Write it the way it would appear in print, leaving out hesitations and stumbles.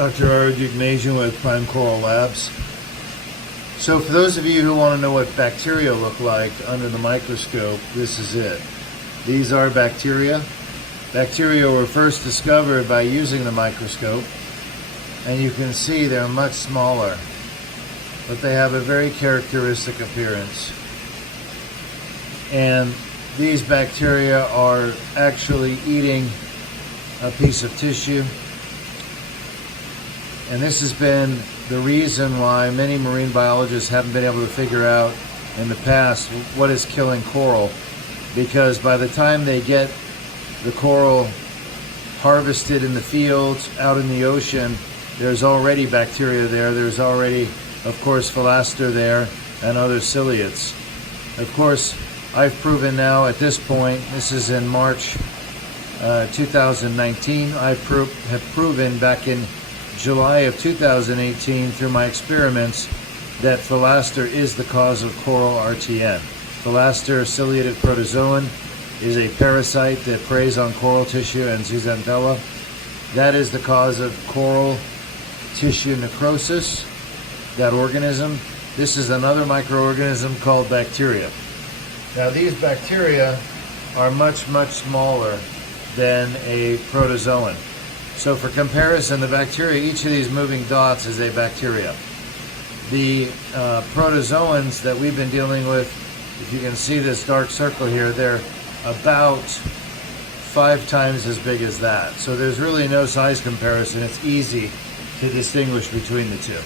Dr. Ara Dugnasian with Prime Coral Labs. So for those of you who want to know what bacteria look like under the microscope, this is it. These are bacteria. Bacteria were first discovered by using the microscope, and you can see they're much smaller, but they have a very characteristic appearance. And these bacteria are actually eating a piece of tissue. And this has been the reason why many marine biologists haven't been able to figure out in the past what is killing coral, because by the time they get the coral harvested in the fields, out in the ocean, there's already bacteria there. There's already, of course, Phalaster there and other ciliates. Of course, I've proven now at this point, this is in March 2019, I have proven back in July of 2018 through my experiments that Phalaster is the cause of coral RTN. Phalaster ciliated protozoan is a parasite that preys on coral tissue and zooxanthella. That is the cause of coral tissue necrosis, that organism. This is another microorganism called bacteria. Now these bacteria are much, much smaller than a protozoan. So for comparison, the bacteria, each of these moving dots is a bacteria. The protozoans that we've been dealing with, if you can see this dark circle here, they're about 5 times as big as that. So there's really no size comparison. It's easy to distinguish between the two.